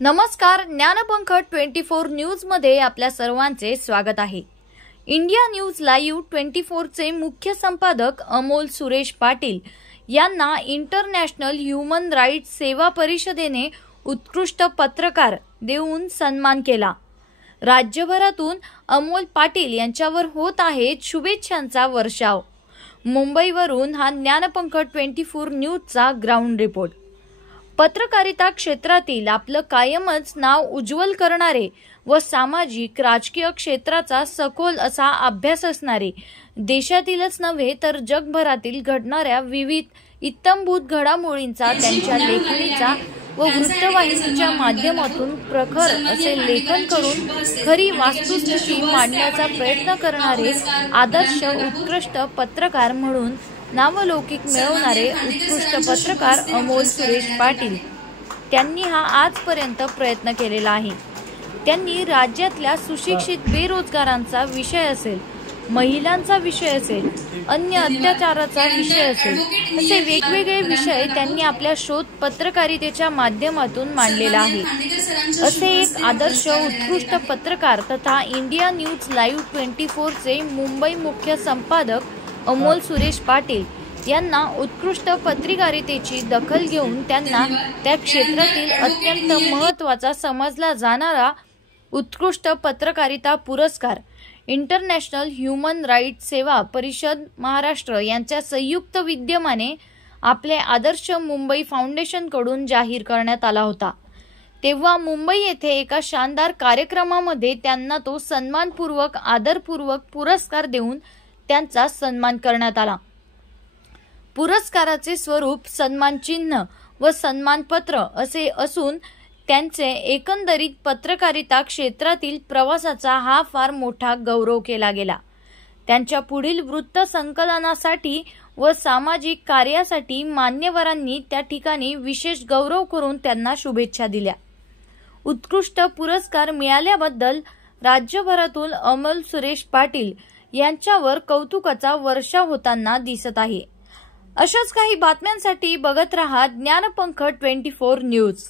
नमस्कार, ज्ञानपंख 24 न्यूज मध्ये आपल्या सर्वांचे स्वागत आहे। इंडिया न्यूज लाईव्ह 24 चे मुख्य संपादक अमोल सुरेश पाटील यांना इंटरनॅशनल ह्यूमन राईट्स सेवा परिषदेने उत्कृष्ट पत्रकार देऊन सन्मान केला। राज्यभरातून अमोल पाटील यांच्यावर होत आहे शुभेच्छांचा वर्षाव। मुंबईवरून हा ज्ञानपंख 24 न्यूजचा ग्राउंड रिपोर्ट। पत्रकारिता क्षेत्रातील आपलं कायमच नाव उज्ज्वल करणारे व सामाजिक राजकीय क्षेत्राचा सखोल असा अभ्यास असणारे, देशातीलच नव्हे तर जगभरातील घडणाऱ्या विविध इत्थंभूत घडामोडींचा त्यांच्या लेखणीचा व वृत्तवाहिनीच्या माध्यमातून प्रखर असे लेखन करून खरी वास्तुस्थिती मांडण्याचा प्रयत्न करणारे आदर्श उत्कृष्ट पत्रकार म्हणून नावलौकिक मिळवणारे उत्कृष्ट पत्रकार अमोल सुरेश पाटील त्यांनी हा आजपर्यंत प्रयत्न केलेला आहे। त्यांनी राज्यातल्या सुशिक्षित बेरोजगारांचा विषय असेल, महिलांचा विषय असेल, अन्य अत्याचाराचा विषय असेल, असे वेगवेगळे विषय त्यांनी आपल्या शोध पत्रकारितेच्या माध्यमातून मांडलेला आहे। असे एक आदर्श उत्कृष्ट पत्रकार तथा इंडिया न्यूज लाईव्ह 24 चे मुंबई मुख्य संपादक अमोल सुरेश पाटील यांना उत्कृष्ट पत्रकारितेची दखल घेऊन त्यांना त्या क्षेत्रातील अत्यंत महत्त्वाचा समजला जाणारा उत्कृष्ट पत्रकारिता पुरस्कार इंटरनॅशनल ह्यूमन राईट्स सेवा परिषद महाराष्ट्र यांच्या संयुक्त विद्यमाने आपले आदर्श मुंबई फाउंडेशन कडून जाहीर करण्यात आला होता। तेव्हा मुंबई येथे एका शानदार कार्यक्रमामध्ये त्यांना तो सन्मानपूर्वक आदरपूर्वक पुरस्कार देऊन त्यांचा सन्मान करण्यात आला। पुरस्काराचे स्वरूप सन्मान चिन्ह व सन्मानपत्र असे असून त्यांचे एकंदरीत पत्रकारिता क्षेत्रातील प्रवासाचा हा फार मोठा गौरव केला गेला। त्यांच्या पुढील वृत्त संकलनासाठी व सामाजिक कार्यासाठी मान्यवरांनी त्या ठिकाणी विशेष गौरव करून त्यांना शुभेच्छा दिल्या। उत्कृष्ट पुरस्कार मिळाल्याबद्दल राज्यभरातून अमोल सुरेश पाटील यांच्यावर कौतुकाचा वर्षाव होताना दिसत आहे। अशाच काही बातम्यांसाठी बघत रहा ज्ञानपंख 24 न्यूज।